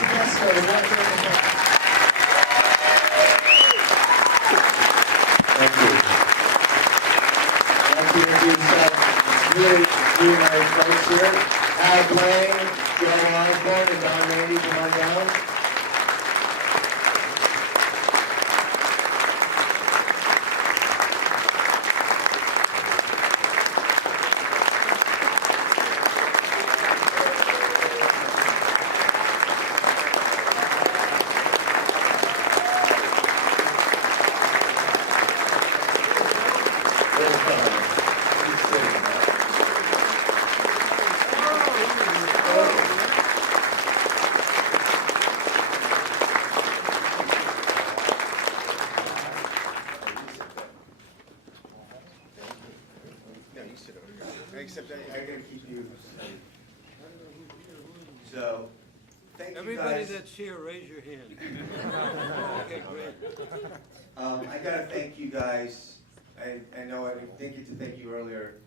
Thank you. I'd like to introduce really nice folks here. Hal Blaine, Joe Osborn, and Randi, come on down. Except I gotta keep you safe. So, thank you Everybody guys. that's here, raise your hand. Okay, great. I gotta thank you guys. I know I didn't get to thank you earlier,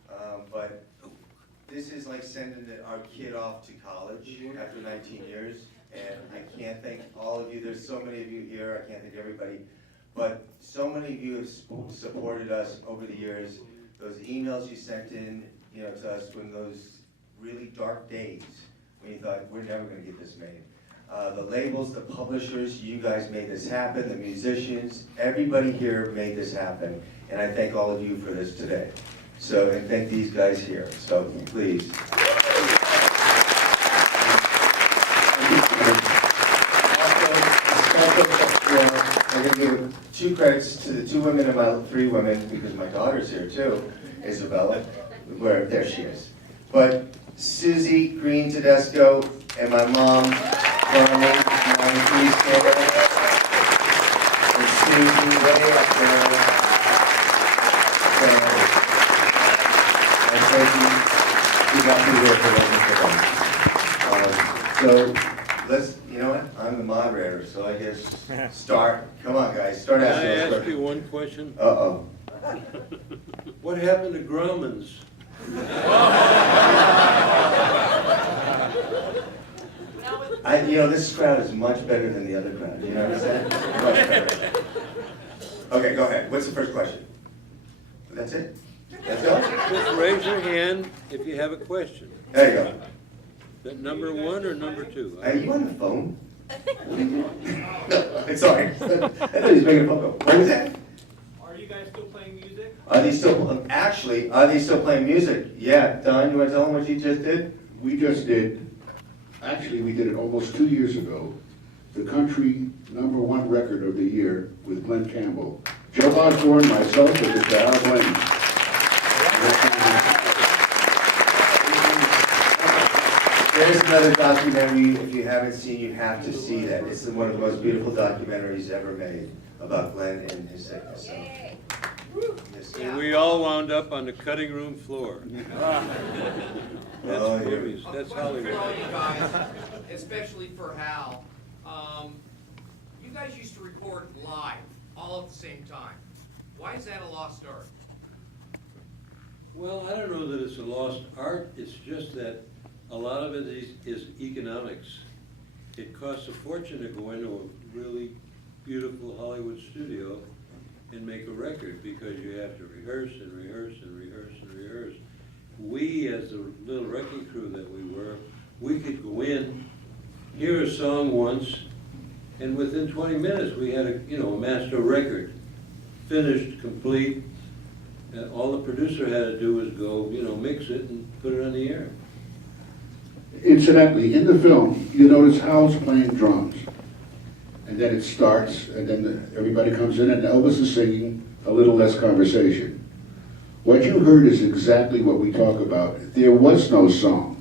but this is like sending our kid off to college after 19 years. And I can't thank all of you. There's so many of you here. I can't thank everybody. But so many of you have supported us over the years. Those emails you sent in, to us when those really dark days, when you thought, we're never gonna get this made. The labels, the publishers, you guys made this happen, the musicians, everybody here made this happen. And I thank all of you for this today. So, and thank these guys here, so please. I'm going to give 2 credits to the 2 women and my 3 women, because my daughter's here too, Isabella, there she is. But Susie Green Tedesco and my mom, Carmen, and Susie way up there. And thank you got me here for them. So let's, you know what, I'm the moderator, so I guess start. Come on, guys, start Can I asking us ask questions. you one question? Uh-oh. What happened to Grauman's? This crowd is much better than the other crowd, you know what I'm saying? Much better. Okay, go ahead. What's the first question? That's it? Let's go? Just raise your hand if you have a question. There you go. Is that number 1 or number 2? Are you on the phone? No, it's all right. I thought he was making a phone call. What was that? Are you guys still playing music? Are they still, actually, are they still playing music? Yeah, Don, you want to tell them what you just did? We just did, actually, we did it almost 2 years ago, the country #1 record of the year with Glenn Campbell. Joe Osborn, myself, and Mr. Hal Blaine. There's another documentary, if you haven't seen, you have to see that. It's one of the most beautiful documentaries ever made about Glenn and his sickness. So, yes. And we all wound up on the cutting room floor. That's Oh, yeah. movies, that's Hollywood. For all you guys, especially for Hal, you guys used to record live, all at the same time. Why is that a lost art? Well, I don't know that it's a lost art, it's just that a lot of it is economics. It costs a fortune to go into a really beautiful Hollywood studio and make a record because you have to rehearse and rehearse and rehearse and rehearse. We, as the little wrecking crew that we were, we could go in, hear a song once, and within 20 minutes we had a master record, finished, complete. All the producer had to do was go, mix it and put it on the air. Incidentally, in the film, you notice Hal's playing drums. And then it starts, and then everybody comes in, and Elvis is singing, a little less conversation. What you heard is exactly what we talk about. There was no song.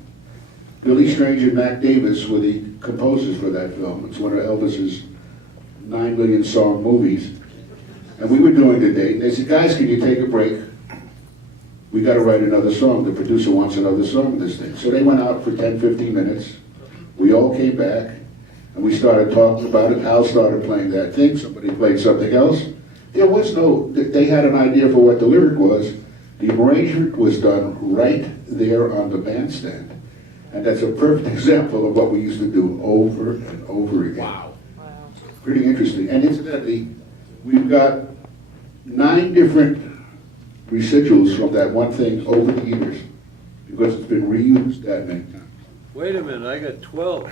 Billy Strange and Mac Davis were the composers for that film. It's one of Elvis's 9 million song movies. And we were doing the date, and they said, guys, can you take a break? We got to write another song. The producer wants another song in this thing. So they went out for 10, 15 minutes. We all came back, and we started talking about it. Hal started playing that thing. Somebody played something else. There was no, they had an idea for what the lyric was. The arrangement was done right there on the bandstand. And that's a perfect example of what we used to do over and over again. Wow. Pretty interesting. And incidentally, we've got 9 different residuals from that one thing over the years, because it's been reused that many times. Wait a minute, I got 12.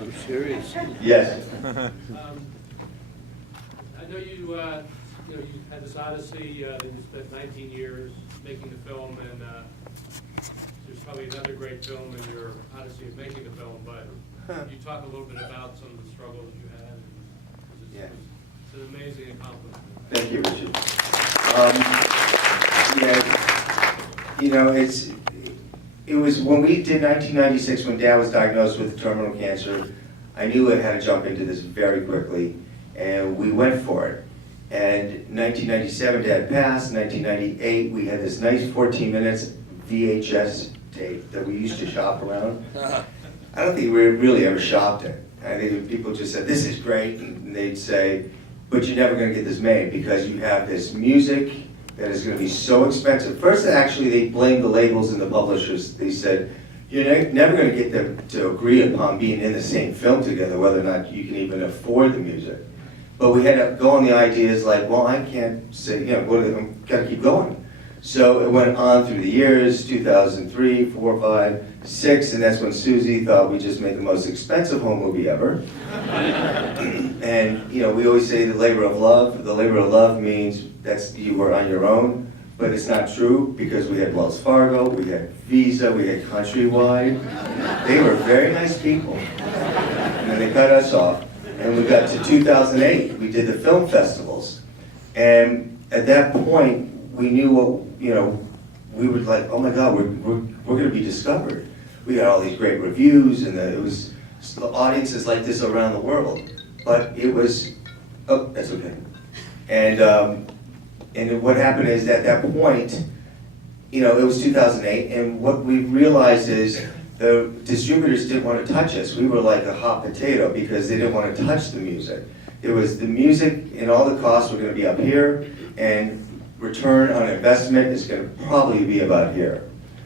I'm serious. Yes. I know you had this odyssey, that you spent 19 years making the film, and there's probably another great film in your odyssey of making the film, but you talk a little bit about some of the struggles you had. Yeah. It's an amazing accomplishment. Thank you, Richard. Yeah, you know, it was when we did 1996, when Dad was diagnosed with terminal cancer, I knew I had to jump into this very quickly, and we went for it. And 1997, Dad passed. 1998, we had this nice 14 minutes VHS tape that we used to shop around. I don't think we really ever shopped it. I think people just said, this is great, and they'd say, but you're never gonna get this made because you have this music that is gonna be so expensive. First, actually, they blamed the labels and the publishers. They said, you're never gonna get them to agree upon being in the same film together, whether or not you can even afford the music. But we had to go on the ideas like, well, I can't say, you know, I've gotta keep going. So it went on through the years, 2003, 4, 5, 6, and that's when Susie thought we just made the most expensive home movie ever. And, you know, we always say the labor of love. The labor of love means that's you were on your own, but it's not true because we had Wells Fargo, we had Visa, we had Countrywide. They were very nice people. And then they cut us off. And we got to 2008, we did the film festivals. And at that point, we knew what, you know, we were like, oh my God, we're gonna be discovered. We got all these great reviews, and it was audiences like this around the world. But it was, oh, that's okay. And what happened is at that point, you know, it was 2008, and what we realized is the distributors didn't want to touch us. We were like a hot potato because they didn't want to touch the music. It was the music and all the costs were gonna be up here, and return on investment is going to probably be about here.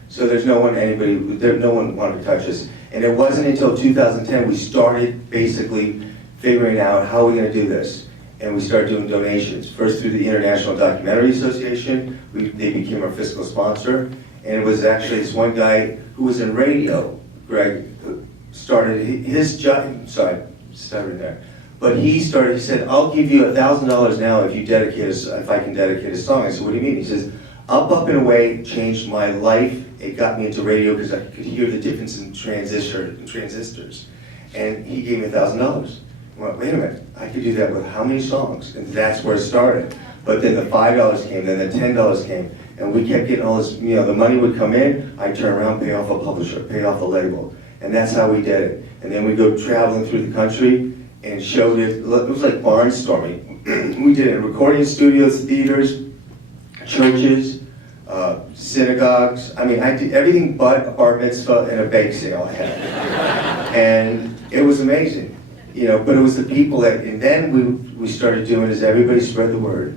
So there's no one wanted to touch us. And it wasn't until 2010 we started basically figuring out how we're going to do this. And we started doing donations. First through the International Documentary Association, they became our fiscal sponsor. And it was actually this one guy who was in radio, Greg, started his job, sorry, stuttering there. But he said, I'll give you $1,000 now if I can dedicate a song. I said, what do you mean? He says, Up and Away changed my life. It got me into radio because I could hear the difference in transistors. And he gave me $1,000. I went, wait a minute, I could do that with how many songs? And that's where it started. But then the $5 came, then the $10 came, and we kept getting all this, you know, the money would come in, I'd turn around, pay off a publisher, pay off a label. And that's how we did it. And then we'd go traveling through the country, and showed it. It was like barnstorming. We did it in recording studios, theaters, churches, synagogues. I mean, I did everything but a bar mitzvah and a bake sale I had. And it was amazing, you know, but it was the people that, and then we started doing is everybody spread the word.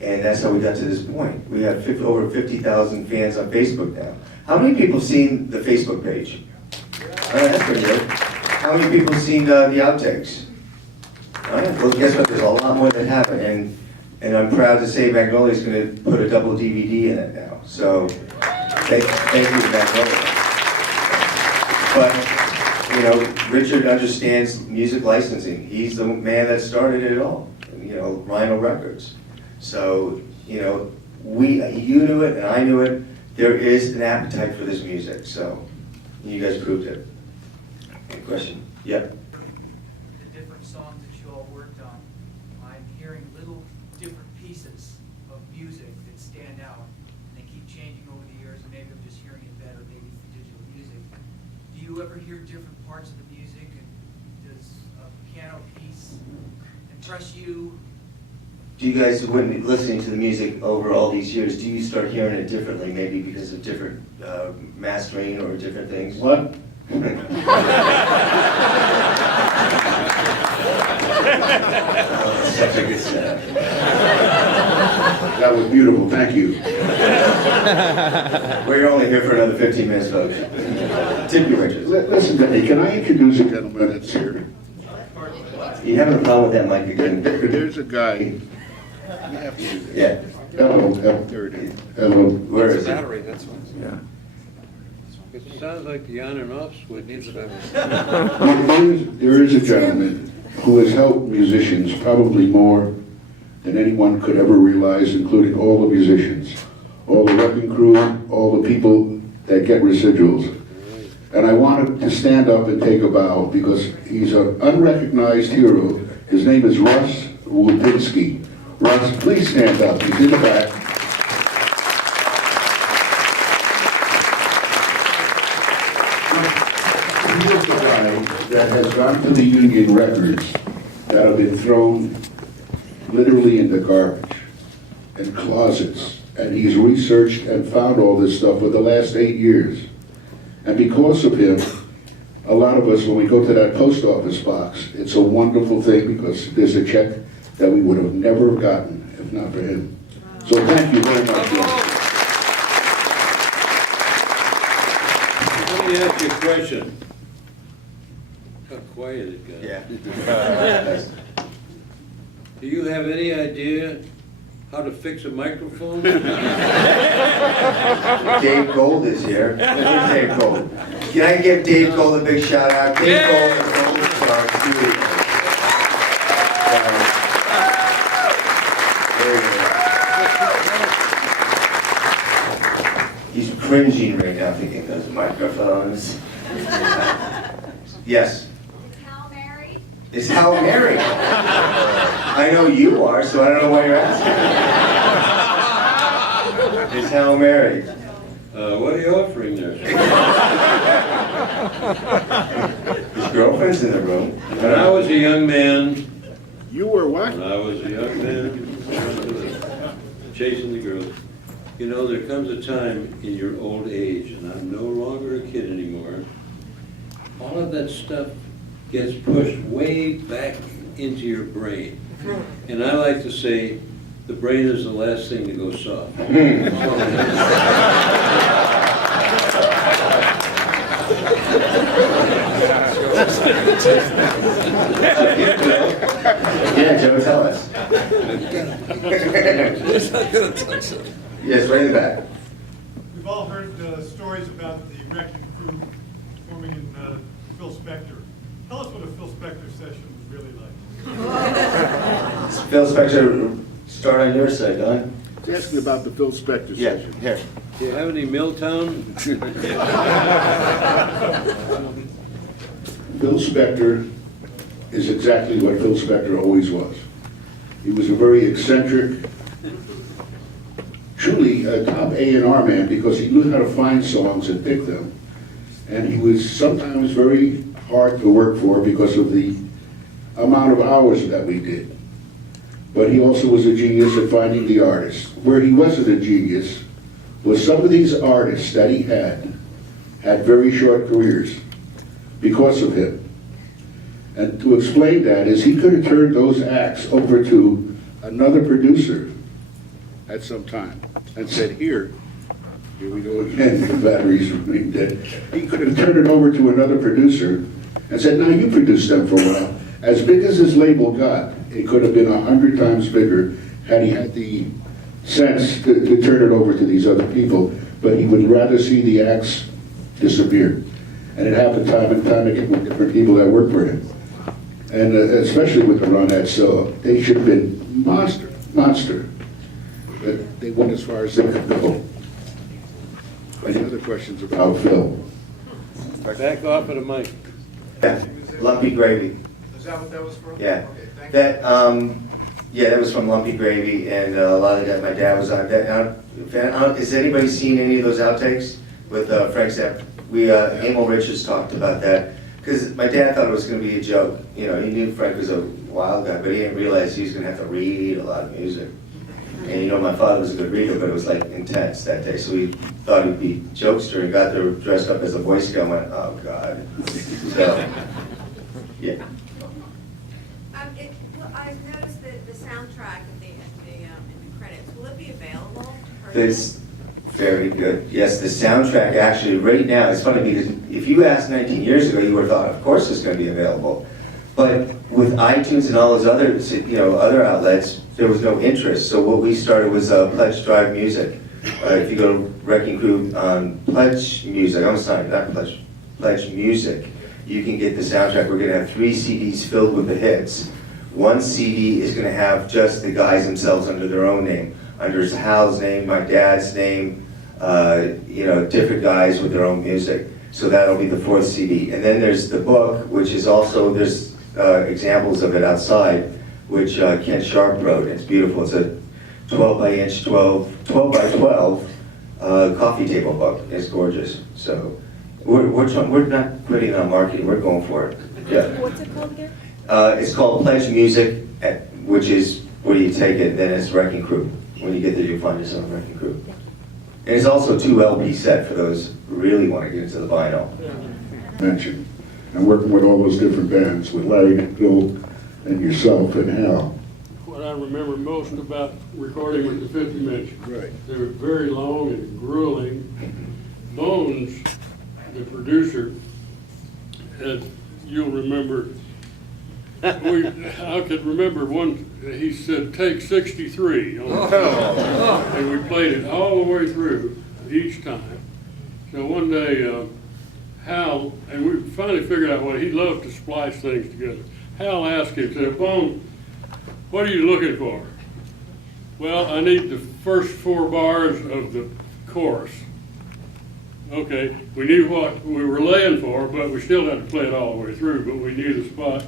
And that's how we got to this point. We have over 50,000 fans on Facebook now. How many people have seen the Facebook page? All right, that's pretty good. How many people have seen the outtakes? All right, well, guess what? There's a lot more that happen, and I'm proud to say Magnolia's going to put a double DVD in it now. So, thank you, Magnolia. But you know, Richard understands music licensing. He's the man that started it all. You know, Rhino Records. So, you know, you knew it, and I knew it. There is an appetite for this music. So, you guys proved it. Any question? Yep. Different songs that you all worked on, I'm hearing little different pieces of music that stand out, and they keep changing over the years, and maybe I'm just hearing it better, maybe through digital music. Do you ever hear different parts of the music, and does a piano piece impress you? Do you guys, when listening to the music over all these years, do you start hearing it differently, maybe because of different mastering or different things? What? Such a good setup. That was beautiful, thank you. We're only here for another 15 minutes, folks. Tip your wages. Listen, Denny, can I introduce a gentleman that's here? You having a problem with that mic again? There's a guy. Yeah. Hello, there it is. Hello. Where is it? It sounds like the on and off switch. There is a gentleman who has helped musicians probably more than anyone could ever realize, including all the musicians, all the wrecking crew, all the people that get residuals. And I wanted to stand up and take a bow because he's an unrecognized hero. His name is Russ Wojcicki. Russ, please stand up. He's in the back. Here's the guy that has gone to the union records that have been thrown literally in the garbage and closets. And he's researched and found all this stuff for the last 8 years. And because of him, a lot of us, when we go to that post office box, it's a wonderful thing because there's a check that we would have never gotten if not for him. So thank you very much. Let me ask you a question. How quiet it got. Yeah. Do you have any idea how to fix a microphone? Dave Gold is here. Where's Dave Gold? Can I give Dave Gold a big shout out? Dave Gold is a Gold Star. He's cringing right now thinking those microphones. Yes. Is Hal married? Is Hal married? I know you are, so I don't know why you're asking. Is Hal married? What are you offering there? His girlfriend's in the room. When I was a young man, You were what? when I was a young man, chasing the girls, you know, there comes a time in your old age, and I'm no longer a kid anymore, all of that stuff gets pushed way back into your brain. And I like to say, the brain is the last thing to go soft. Yeah, Joe, tell us. Yes, right in the back. We've all heard stories about the wrecking crew forming in Phil Spector. Tell us what a Phil Spector session was really like. Phil Spector, start on your side, Don. He's asking about the Phil Spector Yeah, session. here. Do you have any Milltown? Phil Spector is exactly what Phil Spector always was. He was a very eccentric, truly a top A&R man because he knew how to find songs and pick them. And he was sometimes very hard to work for because of the amount of hours that we did. But he also was a genius at finding the artists. Where he wasn't a genius was some of these artists that he had very short careers because of him. And to explain that is he could have turned those acts over to another producer at some time and said, here we go again, the batteries running dead. He could have turned it over to another producer and said, now you produce them for a while. As big as his label got, it could have been 100 times bigger had he had the sense to turn it over to these other people, but he would rather see the acts disappear. And it happened time and time again with different people that worked for him. And especially with the Ronettes, so they should have been monster. But they went as far as they could go. Any other questions about Phil? Back off of the mic. Yeah, Lumpy Gravy. Is that what that was from? Yeah. Okay, thank you. That was from Lumpy Gravy, and a lot of that, my dad was on that. Has anybody seen any of those outtakes with Frank Zappa? Emil Richards talked about that, because my dad thought it was going to be a joke. You know, he knew Frank was a wild guy, but he didn't realize he was going to have to read a lot of music. And you know, my father was a good reader, but it was like intense that day, so he thought he'd be jokester and got there dressed up as a Boy Scout and went, oh God. So, yeah. I've noticed that the soundtrack in the credits, will it be This, very good. Yes, the soundtrack actually, right now, it's funny because if you asked 19 years ago, you would have thought, of course it's gonna be available. But with iTunes and all those other, other outlets, there was no interest. So what we started was Pledge Drive Music. If you go to Wrecking Crew on Pledge Music, I'm sorry, not Pledge, Pledge Music, you can get the soundtrack. We're gonna have 3 CDs filled with the hits. 1 CD is gonna have just the guys themselves under their own name. Under Hal's name, my dad's name, different guys with their own music. So that'll be the 4th CD. And then there's the book, which is also, there's examples of it outside, which Ken Sharp wrote. It's beautiful. It's a 12 by 12 coffee table book. It's gorgeous. So we're not quitting on marketing. We're going for it. Yeah. What's it called again? It's called Pledge Music, which is where you take it, and then it's Wrecking Crew. When you get there, you'll find yourself Wrecking Crew. And it's also 2 LP set for those who really want to get into the vinyl. Mentioned, and working with all those different bands, with Larry and Bill and yourself and Hal. What I remember most about recording with the 50 Mention. Right. They were very long and grueling. Bones, the producer, as you'll remember, I could remember one, he said, take 63. And we played it all the way through each time. So one day, Hal, and we finally figured out what he loved to splice things together. Hal asked him, said, Bone, what are you looking for? Well, I need the first 4 bars of the chorus. Okay, we knew what we were laying for, but we still had to play it all the way through, but we knew the spot,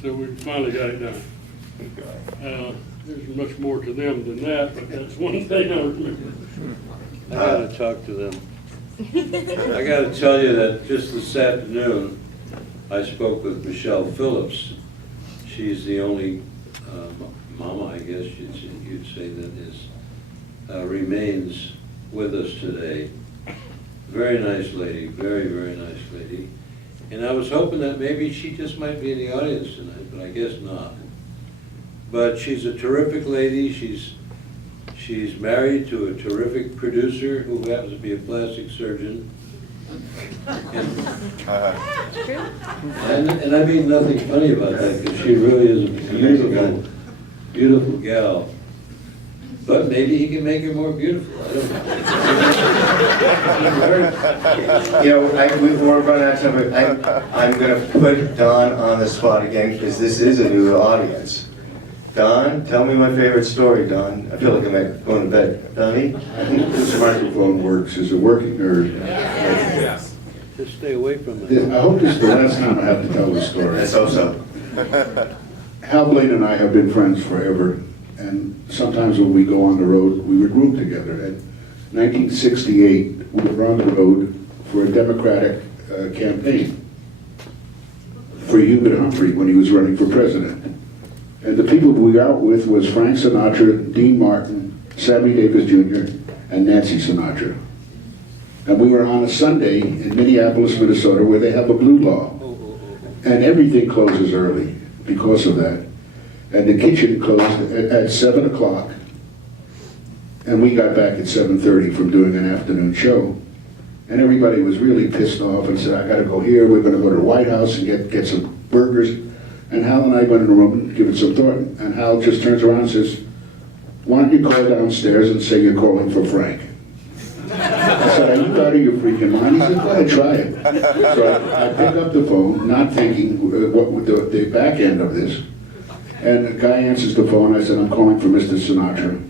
so we finally got it done. There's much more to them than that, but that's one thing I remember. I gotta talk to them. I gotta tell you that just this afternoon, I spoke with Michelle Phillips. She's the only mama, I guess you'd say, that remains with us today. Very nice lady, very, very nice lady. And I was hoping that maybe she just might be in the audience tonight, but I guess not. But she's a terrific lady. She's married to a terrific producer who happens to be a plastic surgeon. And I mean nothing funny about that, because she really is a beautiful, beautiful gal. But maybe he can make her more beautiful. I don't know. We're running out of time, but I'm going to put Don on the spot again, because this is a new audience. Don, tell me my favorite story, Don. I feel like I'm going to bed. Donnie? This microphone works. Is it working, or? Yes. Just stay away from it. I hope this is the last time I have to tell this story. Let's hope so. Hal Blaine and I have been friends forever, and sometimes when we go on the road, we would room together. In 1968, we were on the road for a Democratic campaign for Hubert Humphrey when he was running for president. And the people we were out with was Frank Sinatra, Dean Martin, Sammy Davis Jr., and Nancy Sinatra. And we were on a Sunday in Minneapolis, Minnesota, where they have a blue law. And everything closes early because of that. And the kitchen closed at 7 o'clock. And we got back at 7:30 from doing an afternoon show. And everybody was really pissed off and said, I gotta go here, we're gonna go to the White House and get some burgers. And Hal and I went in the room and give it some thought. And Hal just turns around and says, why don't you call downstairs and say you're calling for Frank? I said, are you out of your freaking mind? He said, go ahead, try it. So I pick up the phone, not thinking what would the back end of this. And the guy answers the phone. I said, I'm calling for Mr. Sinatra.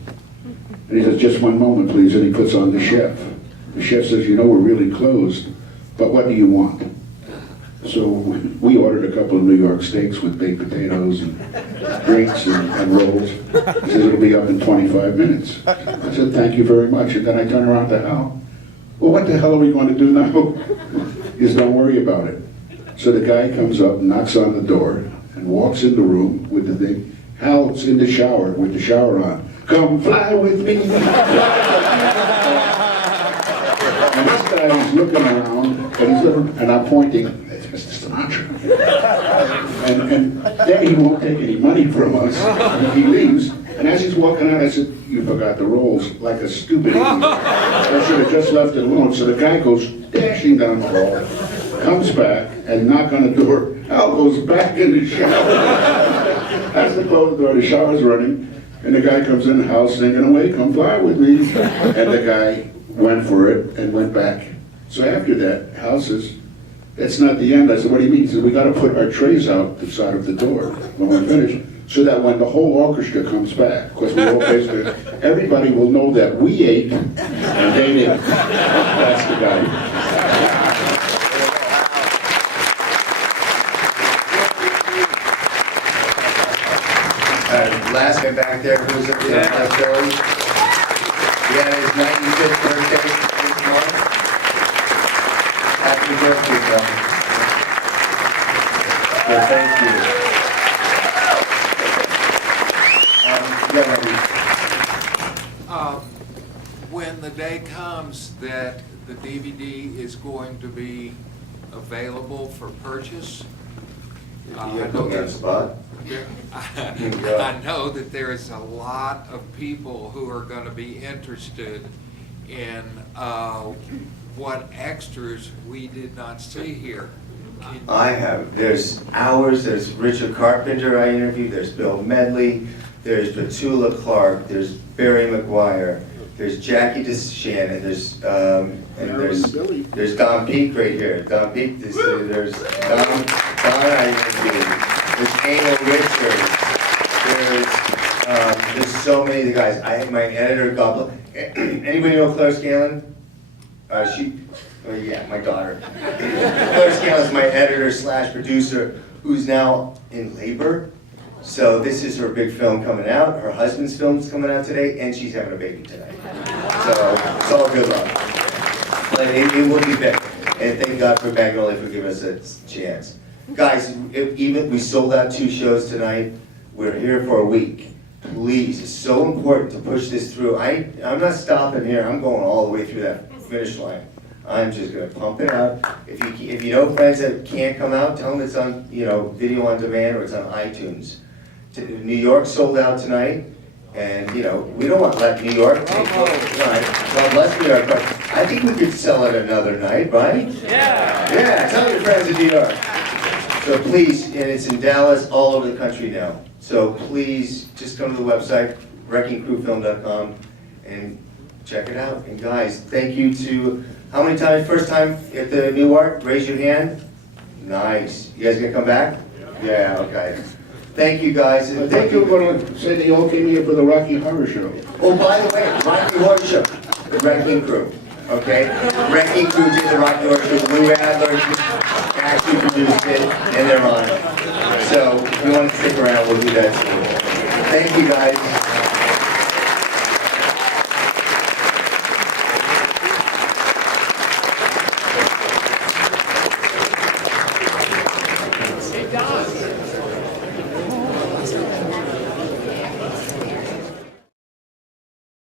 And he says, just one moment, please. And he puts on the chef. The chef says, you know, we're really closed, but what do you want? So we ordered a couple of New York steaks with baked potatoes and drinks and rolls. He says, it'll be up in 25 minutes. I said, thank you very much. And then I turn around to Hal. Well, what the hell are we going to do now? He says, don't worry about it. So the guy comes up, knocks on the door, and walks in the room with the thing. Hal's in the shower with the shower on. Come fly with me. And this guy is looking around, and I'm pointing. Mr. Sinatra. And then he won't take any money from us. He leaves, And as he's walking out, I said, "You forgot the rolls," like a stupid idiot. I should have just left it alone. So the guy goes dashing down the hall, comes back, and knock on the door. Hal goes back in the shower. As they close the door, the shower's running, and the guy comes in, Hal's singing away, "Come fly with me." And the guy went for it and went back. So after that, Hal says, "That's not the end." I said, "What do you mean?" He said, "We got to put our trays out the side of the door when we're finished, so that when the whole orchestra comes back, because we all basically, everybody will know that we ate and they didn't." That's the guy. Last guy back there, who's up there, Joey. He had his 95th birthday this month. Happy birthday, brother. So thank you. Yeah, Randy. When the day comes that the DVD is going to be available for purchase, You have to put me on the spot. I know that there is a lot of people who are gonna be interested in what extras we did not see here. I have, there's hours, there's Richard Carpenter I interviewed, there's Bill Medley, there's Petula Clark, there's Barry McGuire, there's Jackie DeShannon, there's Don Peake right here. Don Peake, there's Don I interviewed. There's Anal Richards. There's so many of the guys. I have my editor, God bless. Anybody know Claire Scanlon? Yeah, my daughter. Claire Scanlon is my editor / producer, who's now in labor. So this is her big film coming out. Her husband's film's coming out today, and she's having a baby tonight. So it's all good luck. But it will be big. And thank God for Magnolia for giving us a chance. Guys, even we sold out 2 shows tonight. We're here for a week. Please, it's so important to push this through. I'm not stopping here. I'm going all the way through that finish line. I'm just gonna pump it out. If you know friends that can't come out, tell them it's on video on demand or it's on iTunes. New York sold out tonight, and we don't want to let New York take God bless New York, but I think we could sell it another night, right? Yeah. Yeah, tell your friends in New York. So please, and it's in Dallas, all over the country now. So please, just come to the website, wreckingcrewfilm.com, and check it out. And guys, thank you to, how many times, first time at the New Art? Raise your hand. Nice. You guys gonna come back? Yeah, okay. Thank you, guys. I thought you were going to say they all came here for the Rocky Horror Show. Oh, by the way, Rocky Horror Show, the Wrecking Crew, okay? Wrecking Crew did the Rocky Horror Show. Lou Adler actually produced it, and they're on it. So if you want to stick around, we'll do that too. Thank you, guys.